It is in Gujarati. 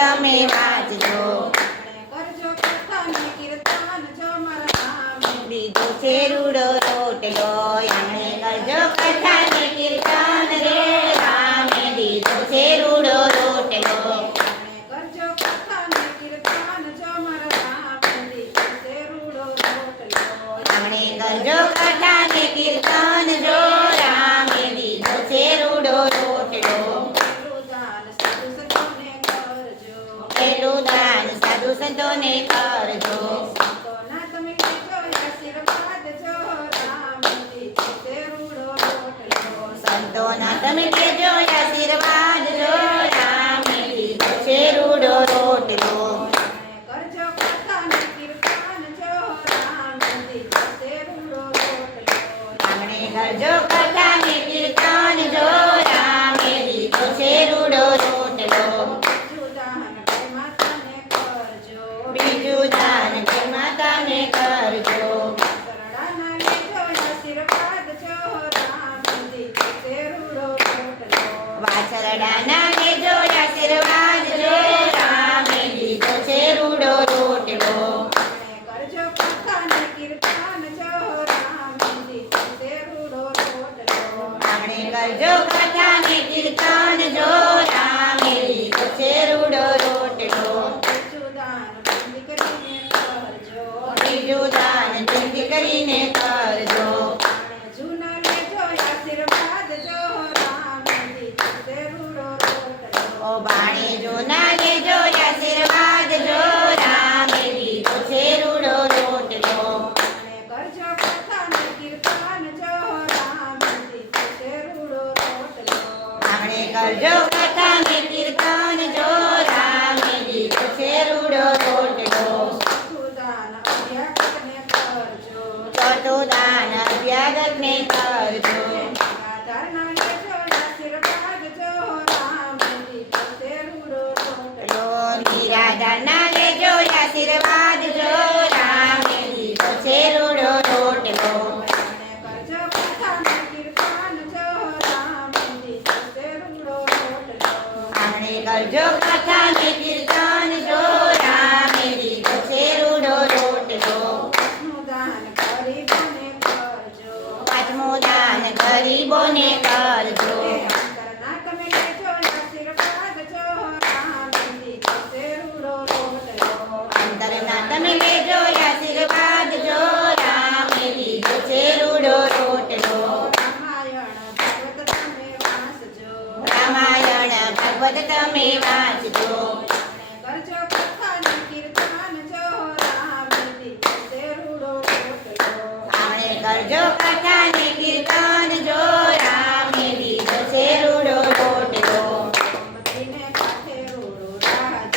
તમે વાંચજો. કરજો કથા ને કીર્તન જો મારા નામે. બીજું છે રૂડો રોટલો આંગણે કરજો કથા ને કીર્તન રે રામે દીધો છે રૂડો રોટલો. કરજો કથા ને કીર્તન જો મારા નામે. દીધો છે રૂડો રોટલો. આંગણે કરજો કથા ને કીર્તન જો રામે દીધો છે રૂડો રોટલો. પેલું દાન સાધુ સંતોને પેલું દાન સાધુ સંતોને કરજો. કરજો. સંતોના તમે લેજો આશીર્વાદ જો રામે દીધો છે રૂડો રોટલો. સંતોના તમે લેજો આશીર્વાદ જો રામે દીધો છે રૂડો રોટલો. કરજો કથા ને કીર્તન જો રામે દીધો છે રૂડો રોટલો. આંગણે કરજો કથા ને કીર્તન જો રામે દીધો છે રૂડો રોટલો. બીજું દાન જય માતાને કરજો. બીજું દાન જય માતાને કરજો. સરડાના લેજો આશીર્વાદ જો રામે દીધો છે રૂડો રોટલો. વાછરડાના લેજો આશીર્વાદ જો રામે દીધો છે રૂડો રોટલો. કરજો કથા ને કીર્તન જો રામે દીધો છે રૂડો રોટલો. આંગણે કરજો કથા ને કીર્તન જો રામે દીધો છે રૂડો રોટલો. બીજું દાન બીજું દાન જલ્દી કરીને કરજો. કરીને કરજો. જૂના લેજો આશીર્વાદ જો રામે દીધો છે રૂડો રોટલો. ઓ બાણી જોના લેજો આશીર્વાદ જો રામે દીધો છે રૂડો રોટલો. કરજો કથા ને કીર્તન જો રામે દીધો છે રૂડો રોટલો. આંગણે કરજો કથા ને કીર્તન જો રામે દીધો છે રૂડો રોટલો. ચોથું દાન અભ્યાગતને કરજો. ચોથું દાન અભ્યાગતને કરજો. ગંગાધરના લેજો આશીર્વાદ જો રામે દીધો છે રૂડો રોટલો. નિરાધારના લેજો આશીર્વાદ જો રામે દીધો છે રૂડો રોટલો. કરજો કથા ને કીર્તન જો રામે દીધો છે રૂડો રોટલો. આંગણે કરજો કથા ને કીર્તન જો રામે દીધો છે રૂડો રોટલો. પાંચમું દાન ગરીબોને કરજો. પાંચમું દાન અંતરના તમે લેજો આશીર્વાદ જો રામે દીધો છે રૂડો રોટલો. રામાયણ ભાગવત તમે વાંચજો. કરજો કથા ને કીર્તન જો રામે દીધો છે રૂડો રોટલો. આંગણે કરજો કથા ને કીર્તન